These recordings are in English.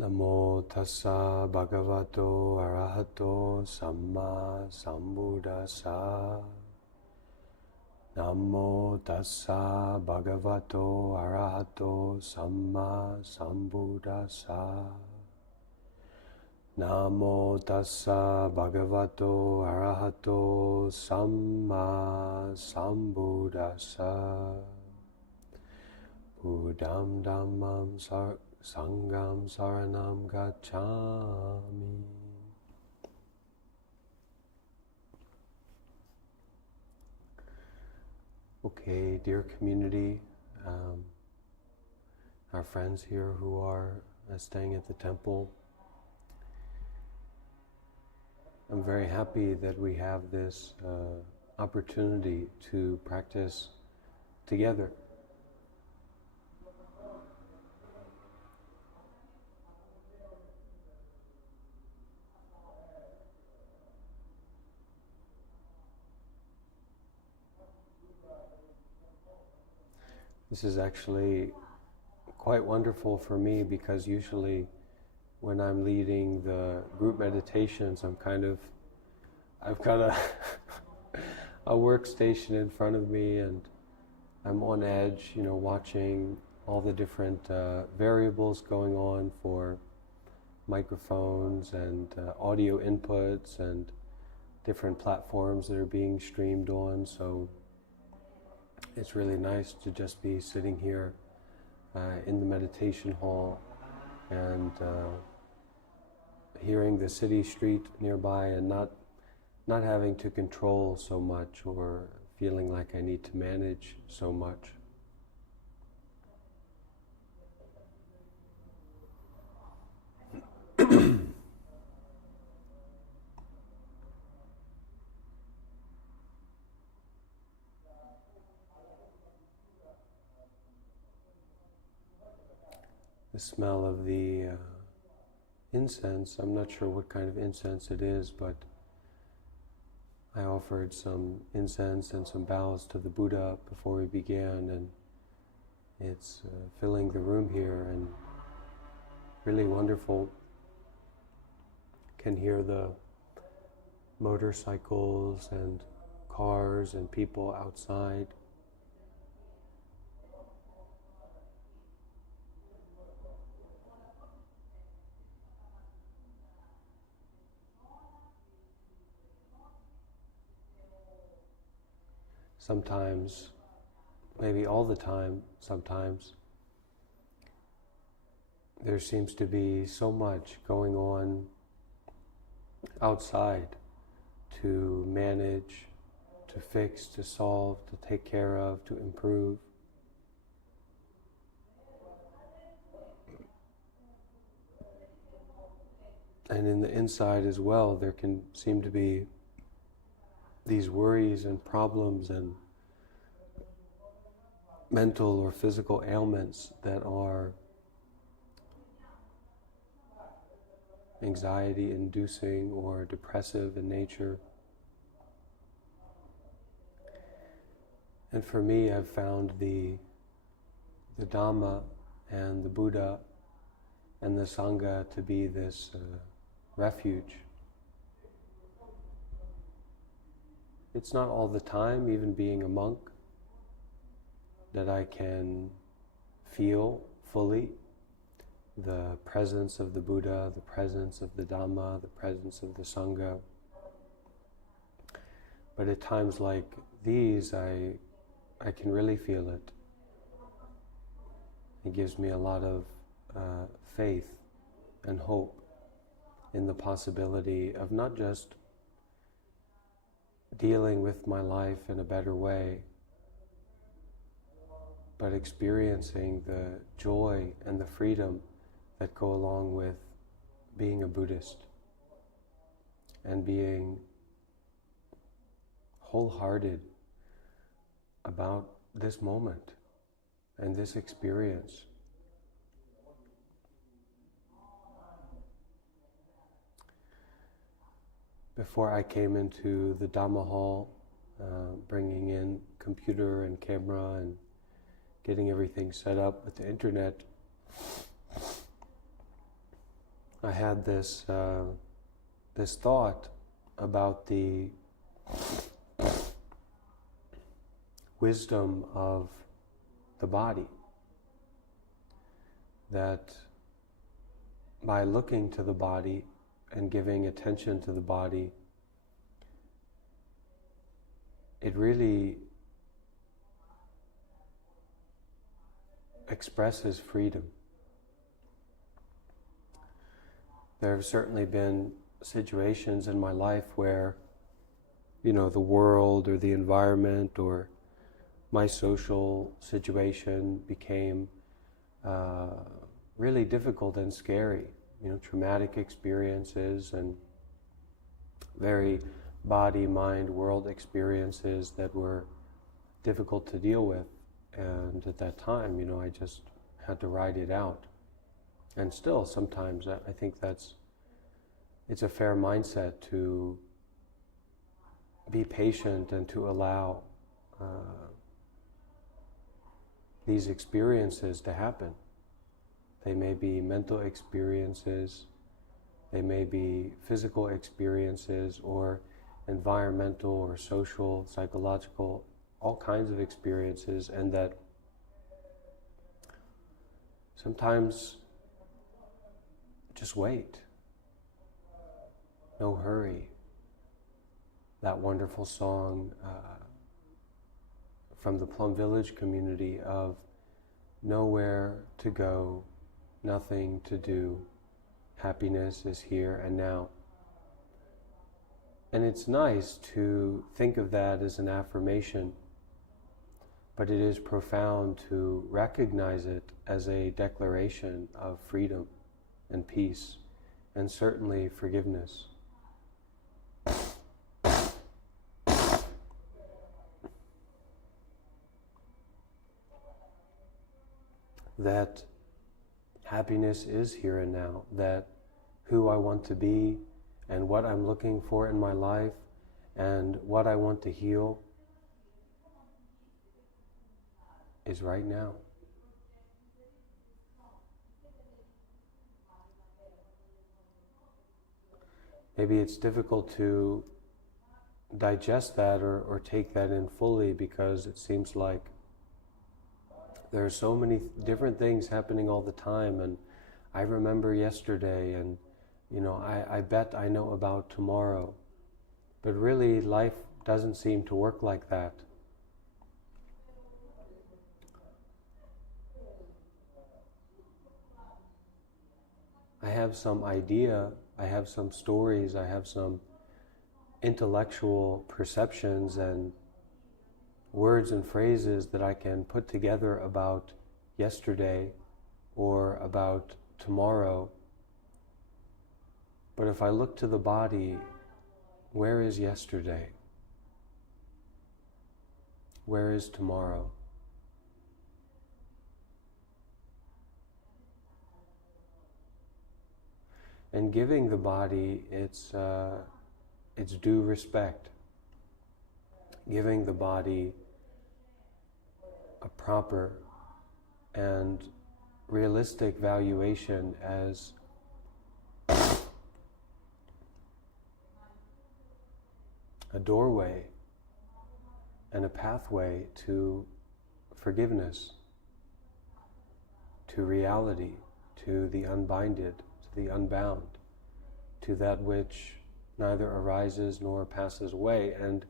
Namo tassa bhagavato arahato samma sambuddhassa. Namo tassa bhagavato arahato samma sambuddhassa. Namo tassa bhagavato arahato samma sambuddhassa. Buddham dhammam Sangam saranam gacchami. Okay, dear community, our friends here who are staying at the temple, I'm very happy that we have this opportunity to practice together. This is actually quite wonderful for me because usually when I'm leading the group meditations, I've got a workstation in front of me and I'm on edge, watching all the different variables going on for microphones and audio inputs and different platforms that are being streamed on. So it's really nice to just be sitting here in the meditation hall and hearing the city street nearby and not having to control so much or feeling like I need to manage so much. The smell of the incense, I'm not sure what kind of incense it is, but I offered some incense and some bows to the Buddha before we began, and it's filling the room here and really wonderful. Can hear the motorcycles and cars and people outside. Sometimes, maybe all the time, sometimes, there seems to be so much going on outside to manage, to fix, to solve, to take care of, to improve. And in the inside as well, there can seem to be these worries and problems and mental or physical ailments that are anxiety-inducing or depressive in nature. And for me, I've found the Dhamma and the Buddha and the Sangha to be this refuge. It's not all the time, even being a monk, that I can feel fully the presence of the Buddha, the presence of the Dhamma, the presence of the Sangha. But at times like these, I can really feel it. It gives me a lot of faith and hope in the possibility of not just dealing with my life in a better way, but experiencing the joy and the freedom that go along with being a Buddhist and being wholehearted about this moment and this experience. Before I came into the Dhamma hall, bringing in computer and camera and getting everything set up with the internet, I had this this thought about the wisdom of the body, that by looking to the body and giving attention to the body, it really expresses freedom. There have certainly been situations in my life where, the world or the environment or my social situation became really difficult and scary. Traumatic experiences and very body, mind, world experiences that were difficult to deal with. And at that time, I just had to ride it out. And still, sometimes I think it's a fair mindset to be patient and to allow these experiences to happen. They may be mental experiences, they may be physical experiences, or environmental or social, psychological, all kinds of experiences, and that sometimes just wait. No hurry. That wonderful song from the Plum Village community of nowhere to go, nothing to do, happiness is here and now. And it's nice to think of that as an affirmation, but it is profound to recognize it as a declaration of freedom and peace, and certainly forgiveness. That happiness is here and now, that who I want to be and what I'm looking for in my life and what I want to heal is right now. Maybe it's difficult to digest that or take that in fully, because it seems like there are so many different things happening all the time, and I remember yesterday, and I bet I know about tomorrow. But really, life doesn't seem to work like that. I have some idea, I have some stories, I have some intellectual perceptions and words and phrases that I can put together about yesterday or about tomorrow. But if I look to the body, where is yesterday? Where is tomorrow? And giving the body its due respect, giving the body a proper and realistic valuation as a doorway and a pathway to forgiveness, to reality, to the unbinded, to the unbound, to that which neither arises nor passes away. And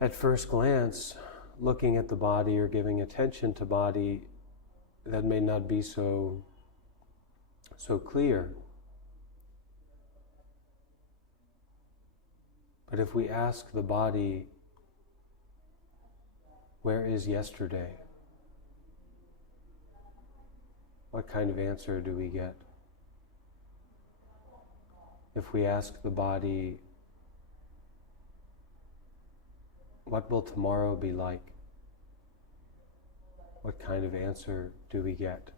at first glance, looking at the body or giving attention to body, that may not be so clear. But if we ask the body, where is yesterday? What kind of answer do we get? If we ask the body, what will tomorrow be like? What kind of answer do we get?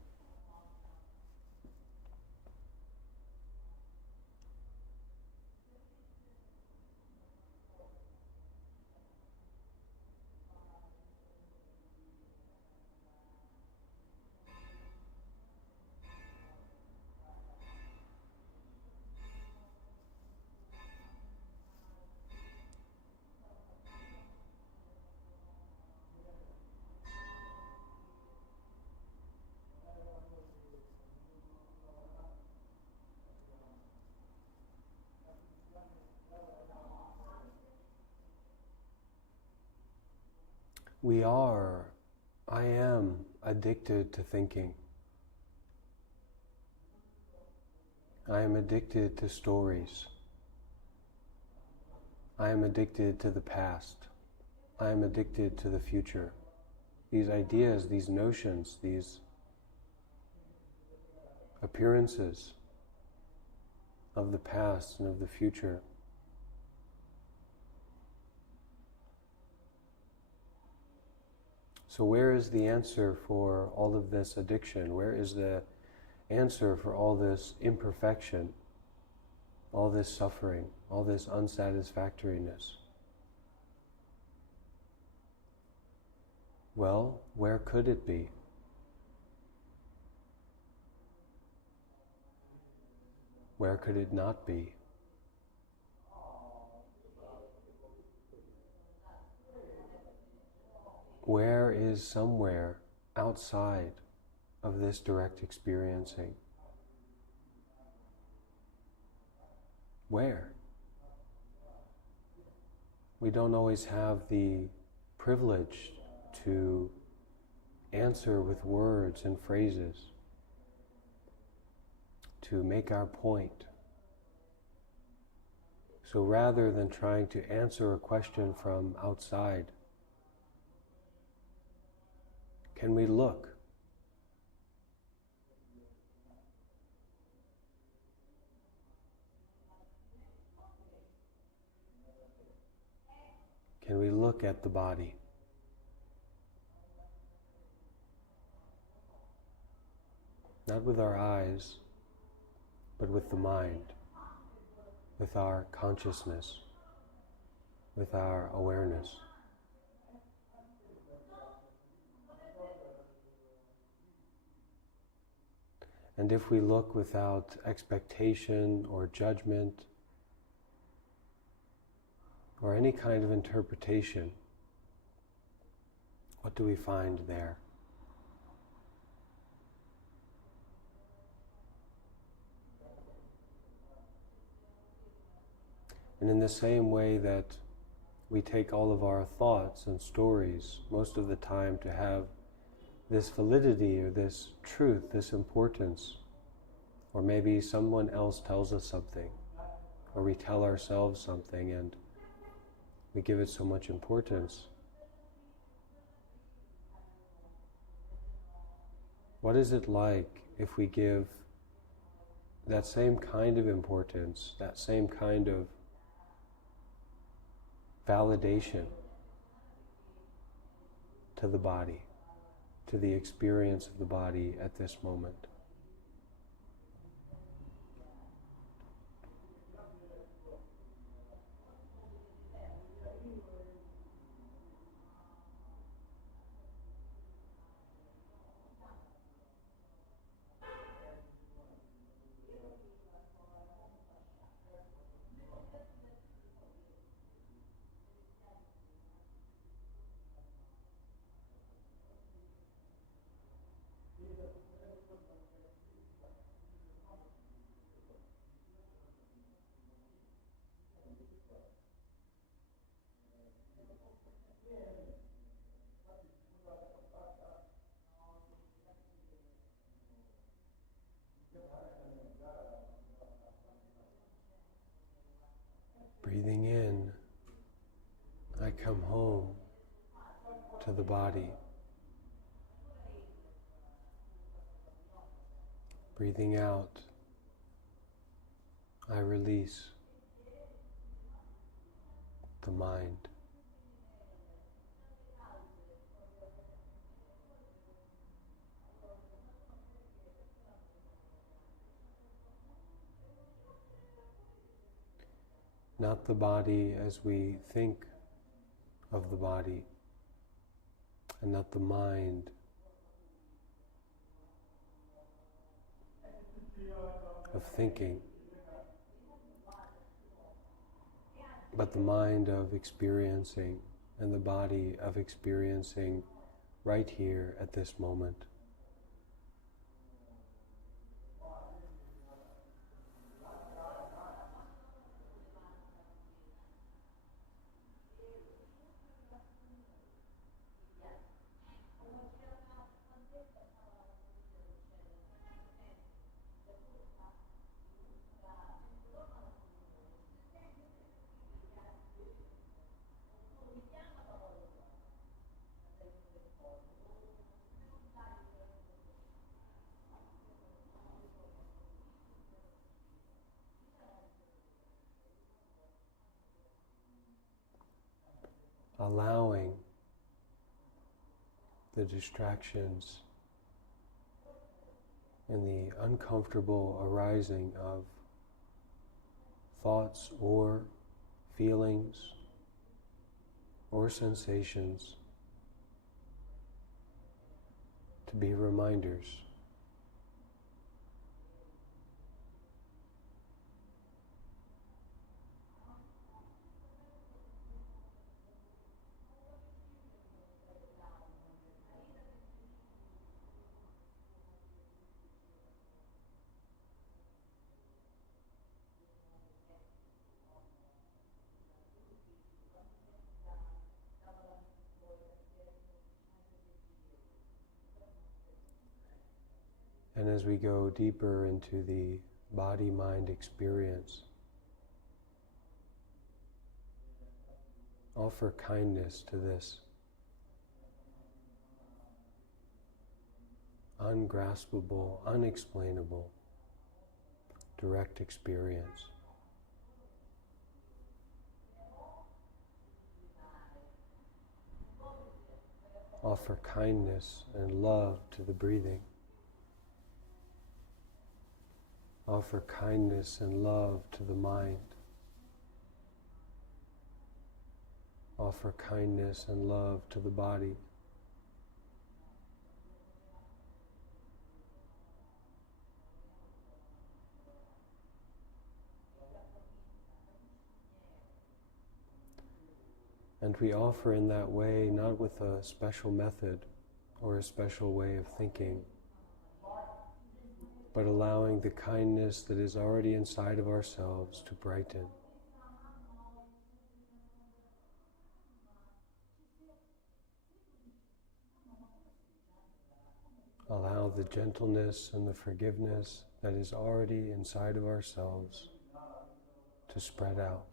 I am addicted to thinking. I am addicted to stories. I am addicted to the past. I am addicted to the future. These ideas, these notions, these appearances of the past and of the future. So where is the answer for all of this addiction? Where is the answer for all this imperfection, all this suffering, all this unsatisfactoriness? Well, where could it be? Where could it not be? Where is somewhere outside of this direct experiencing? Where? We don't always have the privilege to answer with words and phrases, to make our point. So rather than trying to answer a question from outside, can we look? Can we look at the body? Not with our eyes, but with the mind, with our consciousness, with our awareness. And if we look without expectation or judgment or any kind of interpretation, what do we find there? And in the same way that we take all of our thoughts and stories most of the time to have this validity or this truth, this importance, or maybe someone else tells us something, or we tell ourselves something and we give it so much importance. What is it like if we give that same kind of importance, that same kind of validation to the body, to the experience of the body at this moment? Breathing in, I come home to the body. Breathing out, I release the mind. Not the body as we think of the body, and not the mind of thinking, but the mind of experiencing and the body of experiencing right here at this moment. Allowing the distractions and the uncomfortable arising of thoughts or feelings or sensations to be reminders. And as we go deeper into the body-mind experience, offer kindness to this ungraspable, unexplainable, direct experience. Offer kindness and love to the breathing. Offer kindness and love to the mind. Offer kindness and love to the body. And we offer in that way, not with a special method or a special way of thinking, but allowing the kindness that is already inside of ourselves to brighten. Allow the gentleness and the forgiveness that is already inside of ourselves to spread out.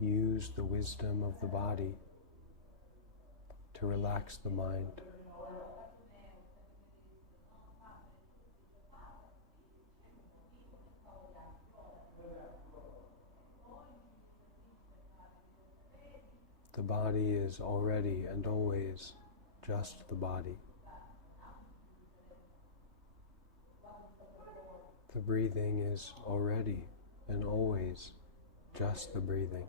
Use the wisdom of the body to relax the mind. The body is already and always just the body. The breathing is already and always just the breathing.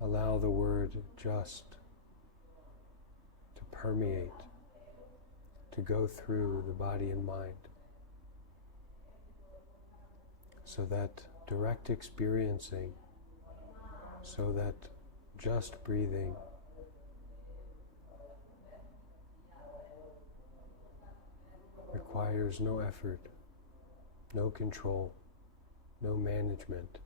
Allow the word just to permeate, to go through the body and mind, so that direct experiencing, so that just breathing requires no effort, no control, no management.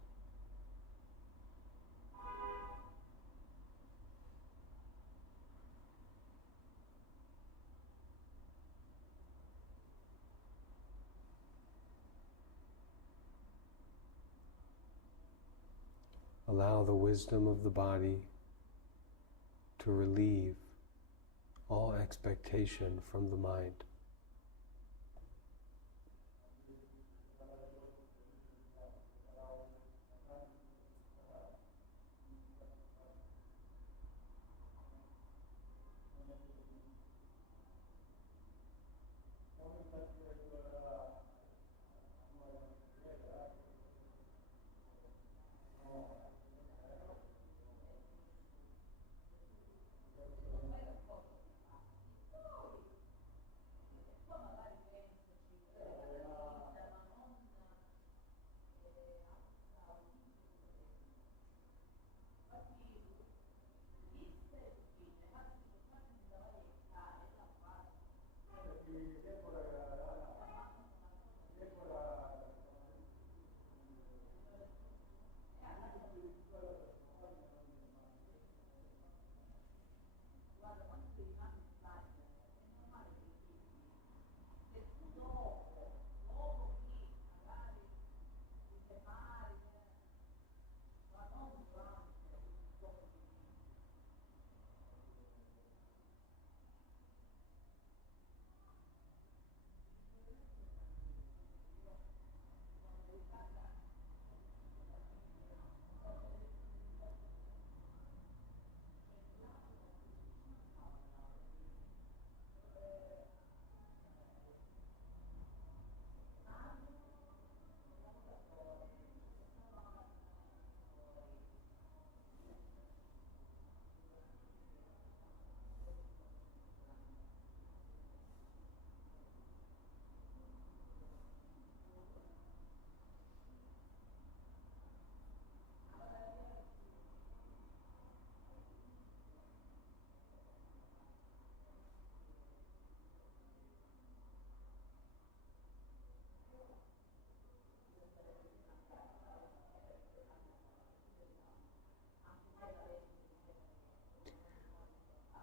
allow the wisdom of the body to relieve all expectation from the mind.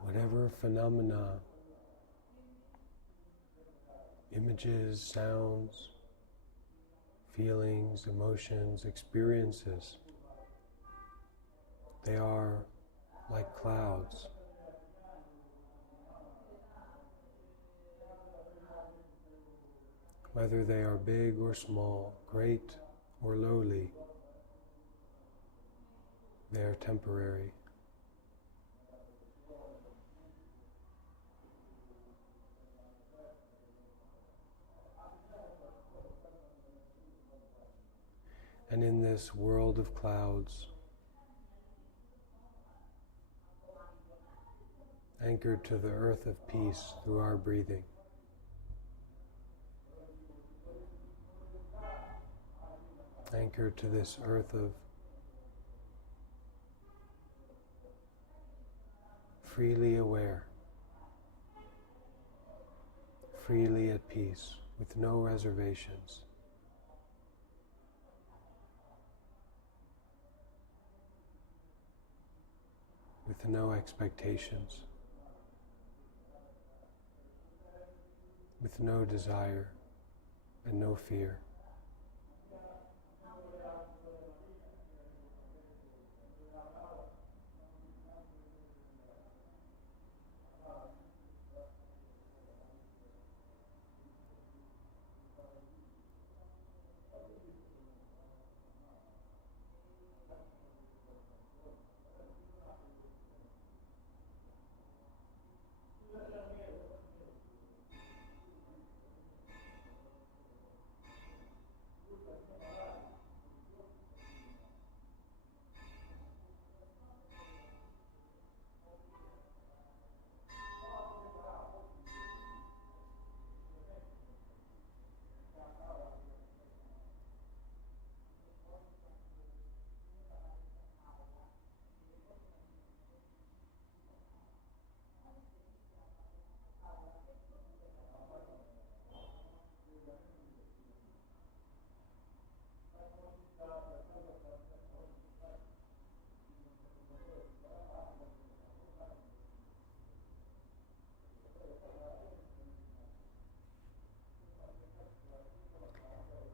Whatever phenomena, images, sounds, feelings, emotions, experiences, they are like clouds. Whether they are big or small, great or lowly, they are temporary. And in this world of clouds, anchored to the earth of peace through our breathing, anchored to this earth of freely aware, freely at peace, with no reservations. With no expectations, with no desire and no fear.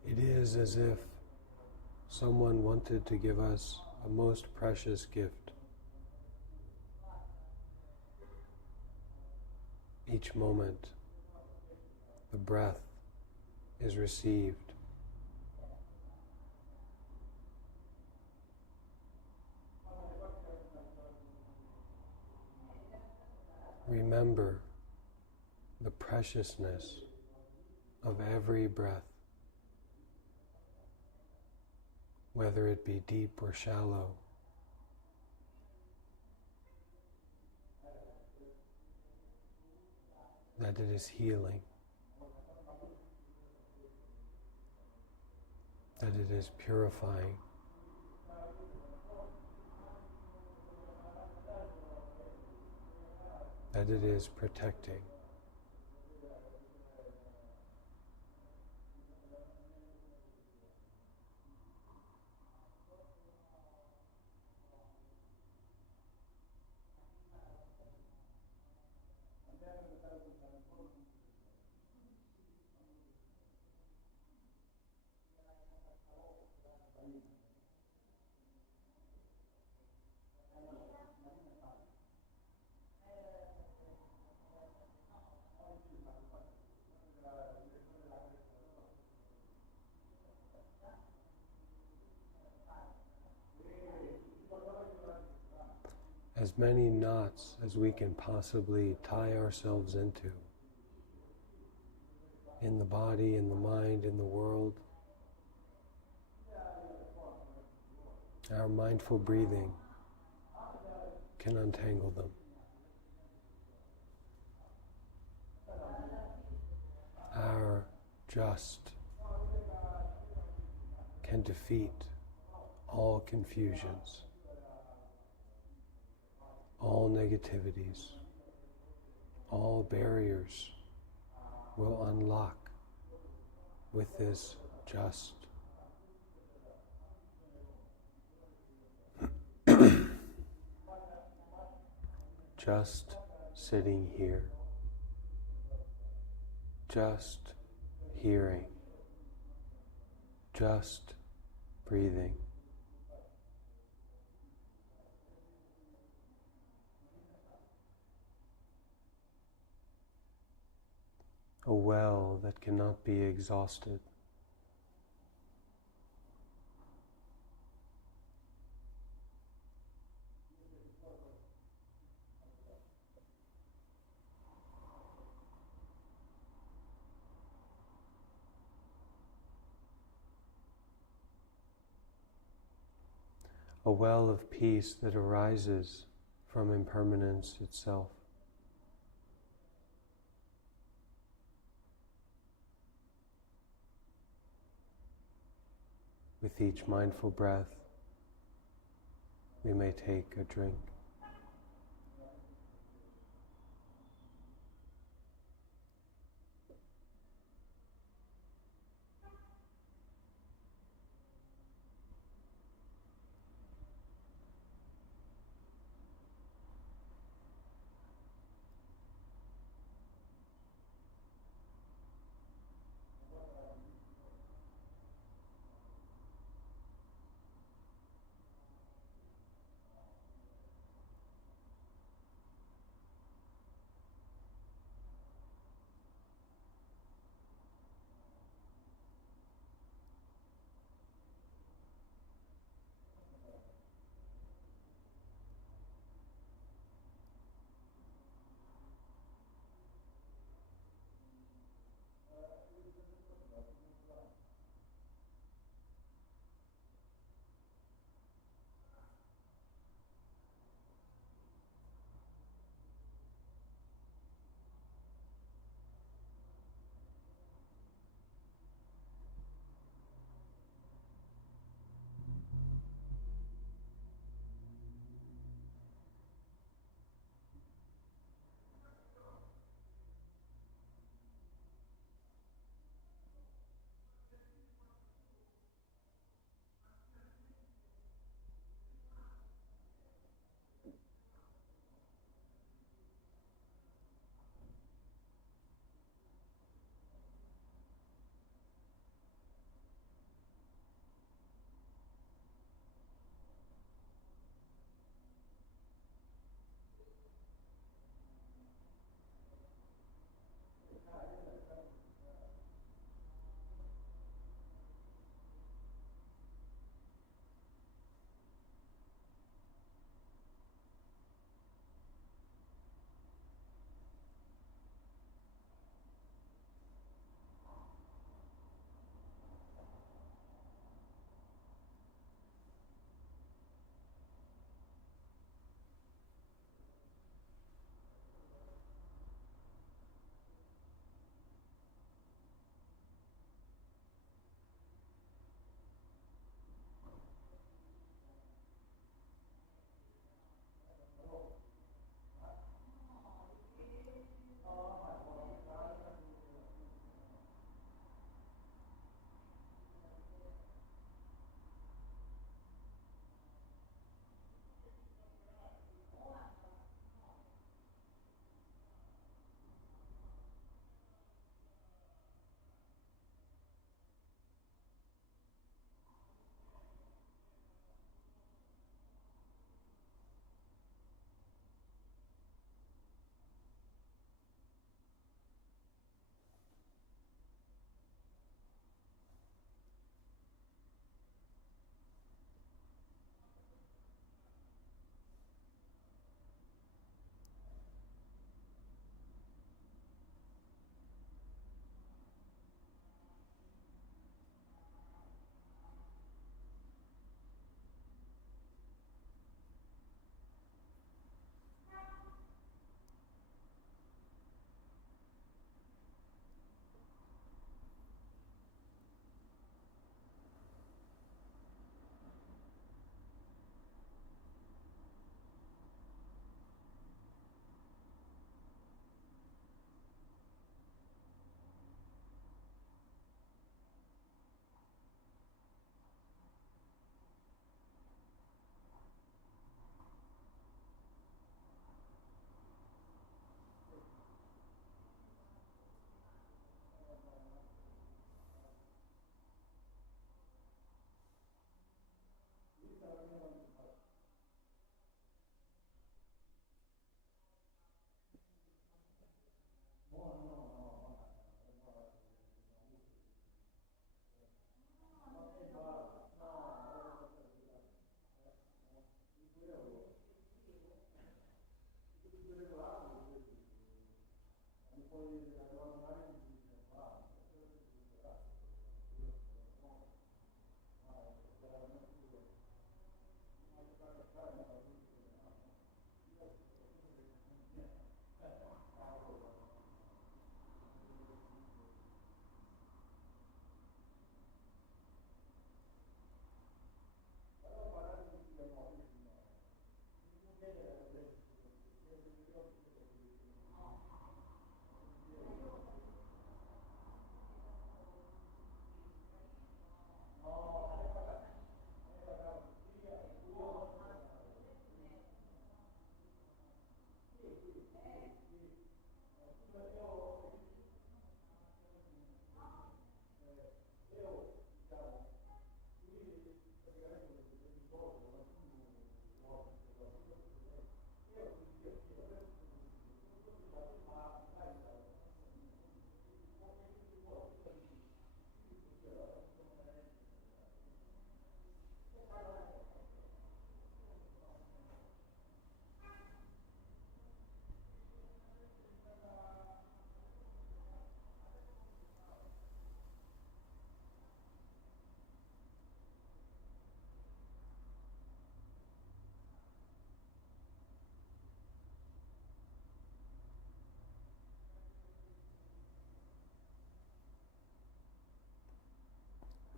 It is as if someone wanted to give us a most precious gift. Each moment, the breath is received. Remember the preciousness of every breath, whether it be deep or shallow. That it is healing, that it is purifying, that it is protecting. As many knots as we can possibly tie ourselves into, in the body, in the mind, in the world. Our mindful breathing can untangle them. Our just can defeat all confusions, all negativities, all barriers will unlock with this just. Just sitting here, just hearing, just breathing. A well that cannot be exhausted. A well of peace that arises from impermanence itself. With each mindful breath, we may take a drink.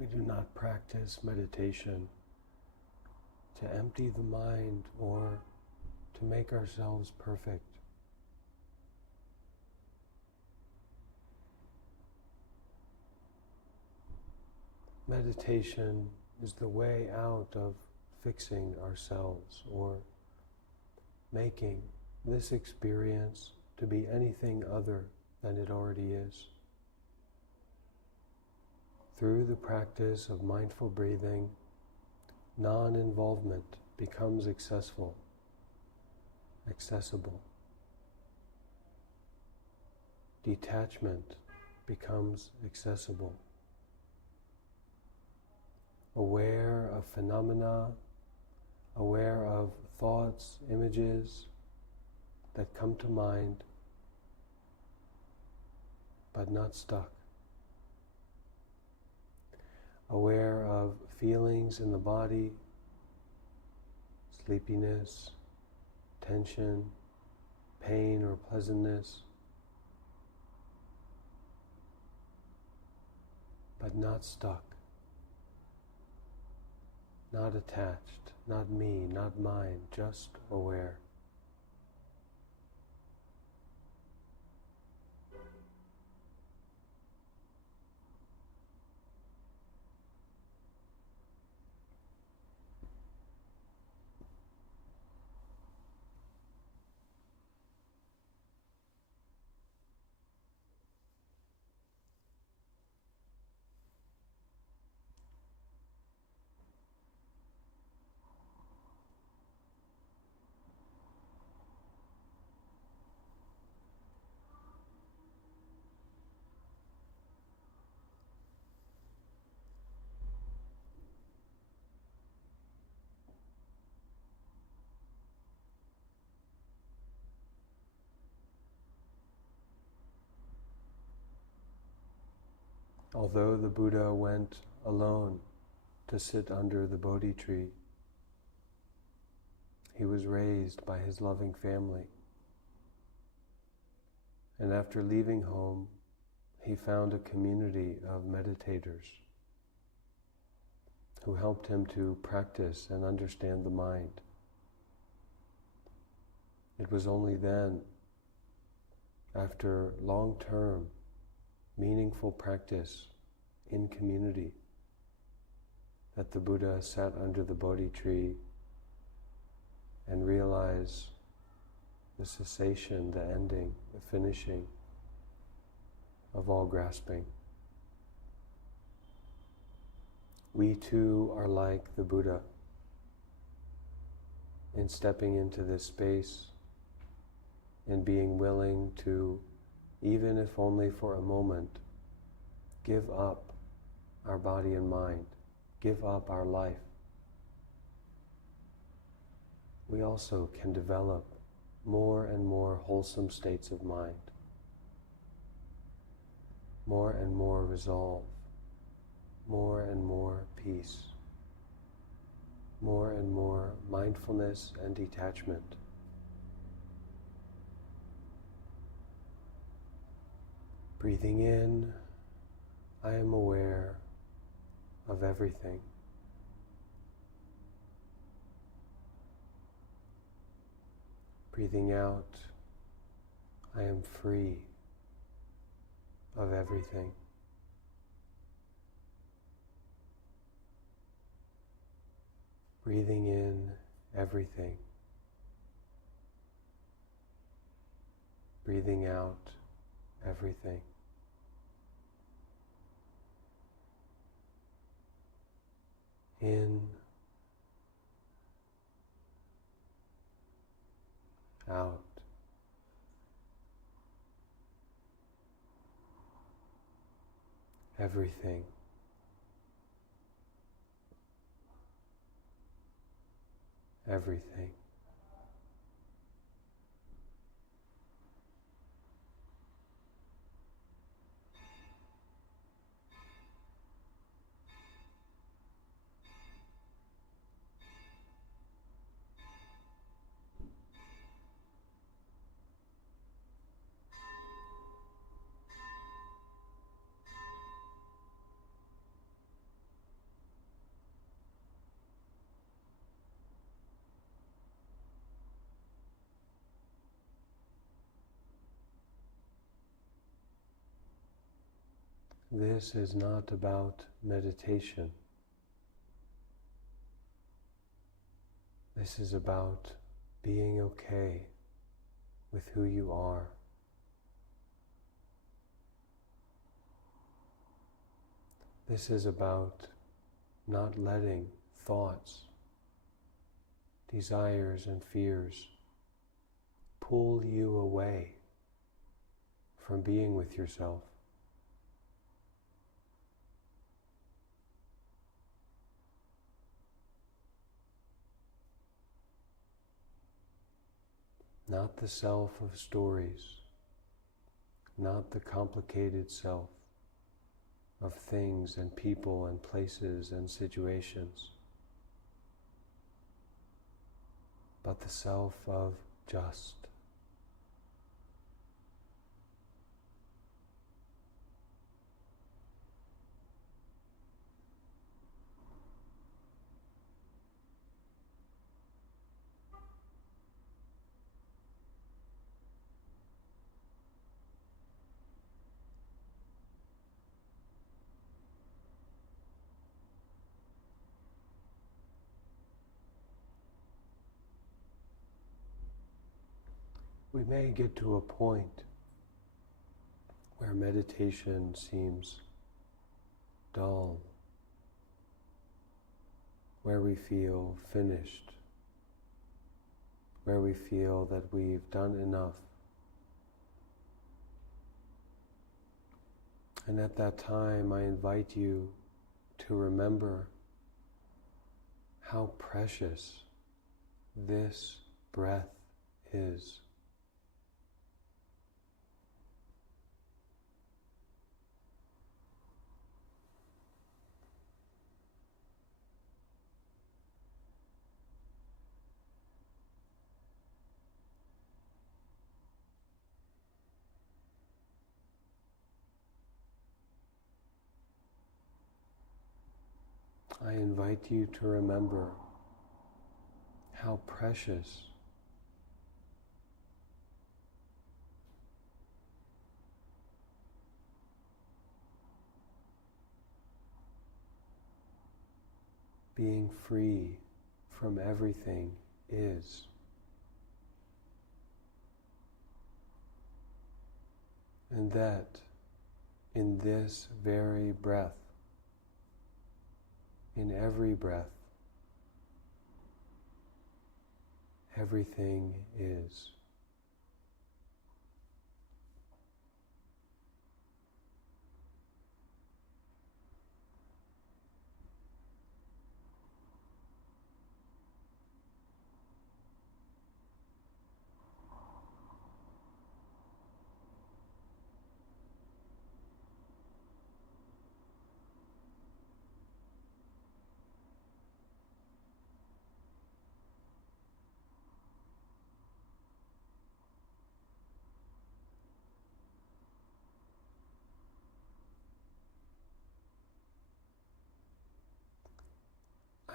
We do not practice meditation to empty the mind or to make ourselves perfect. Meditation is the way out of fixing ourselves or making this experience to be anything other than it already is. Through the practice of mindful breathing, non-involvement becomes accessible. Detachment becomes accessible. Aware of phenomena, aware of thoughts, images that come to mind, but not stuck. Aware of feelings in the body, sleepiness, tension, pain or pleasantness, but not stuck, not attached, not me, not mine, just aware. Although the Buddha went alone to sit under the Bodhi tree, he was raised by his loving family. And after leaving home, he found a community of meditators who helped him to practice and understand the mind. It was only then, after long-term, meaningful practice in community, that the Buddha sat under the Bodhi tree and realized the cessation, the ending, the finishing of all grasping. We too are like the Buddha in stepping into this space and being willing to, even if only for a moment, give up our body and mind, give up our life. We also can develop more and more wholesome states of mind, more and more resolve, more and more peace, more and more mindfulness and detachment. Breathing in, I am aware of everything. Breathing out, I am free of everything. Breathing in everything. Breathing out everything. In, out. Everything. Everything. this is not about meditation. This is about being okay with who you are. This is about not letting thoughts, desires, and fears pull you away from being with yourself. Not the self of stories, not the complicated self of things and people and places and situations, but the self of just. We may get to a point where meditation seems dull, where we feel finished, where we feel that we've done enough. And at that time, I invite you to remember how precious this breath is. I invite you to remember how precious being free from everything is. And that in this very breath, in every breath, everything is.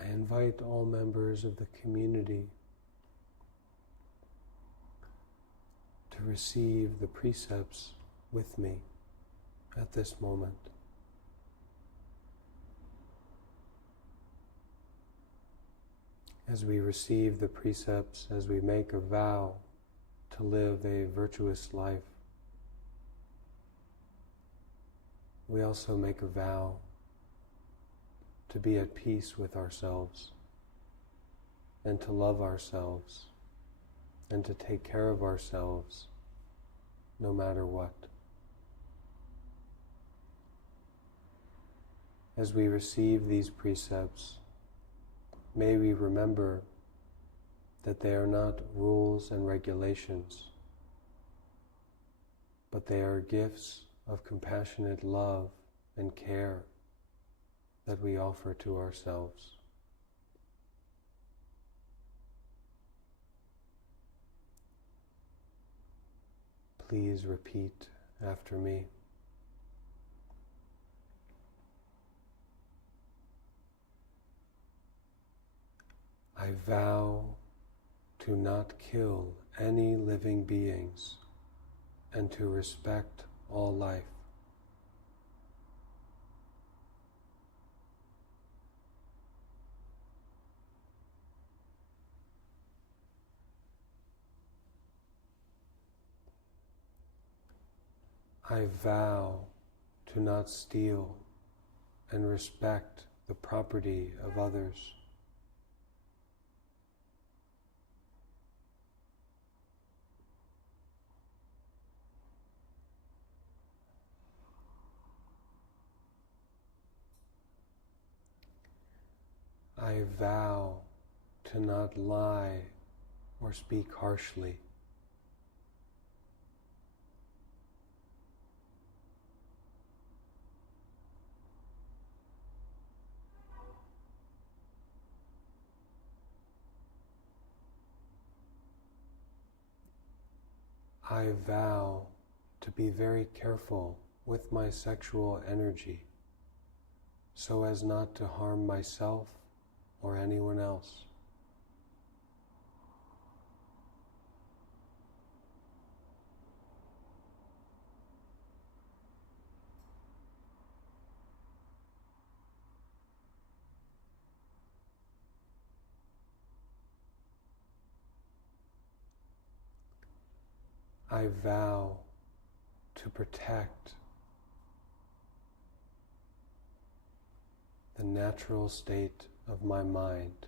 I invite all members of the community to receive the precepts with me at this moment. As we receive the precepts, as we make a vow to live a virtuous life, we also make a vow to be at peace with ourselves and to love ourselves and to take care of ourselves no matter what. As we receive these precepts, may we remember that they are not rules and regulations, but they are gifts of compassionate love and care that we offer to ourselves. Please repeat after me. I vow to not kill any living beings and to respect all life. I vow to not steal and respect the property of others. I vow to not lie or speak harshly. I vow to be very careful with my sexual energy so as not to harm myself or anyone else. I vow to protect the natural state of my mind.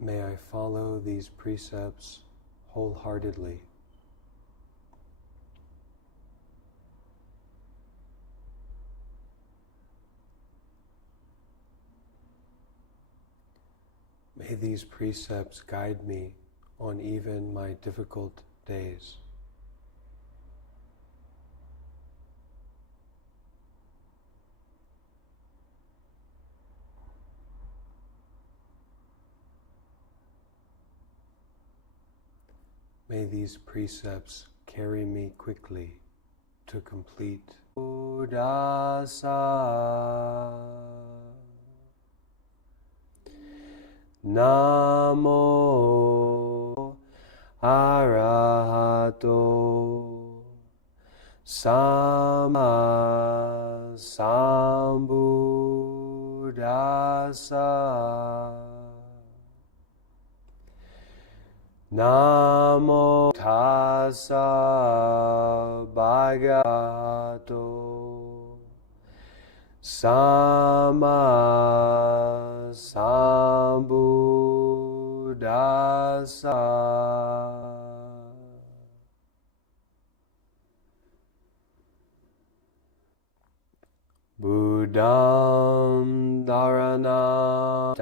May I follow these precepts wholeheartedly. May these precepts guide me on even my difficult days. May these precepts carry me quickly to complete Buddhasa. Namo Arahato Sama Sambuddhasa. Namo Tassa Bhagavato Sama Sambuddhasa. Buddham Dharanam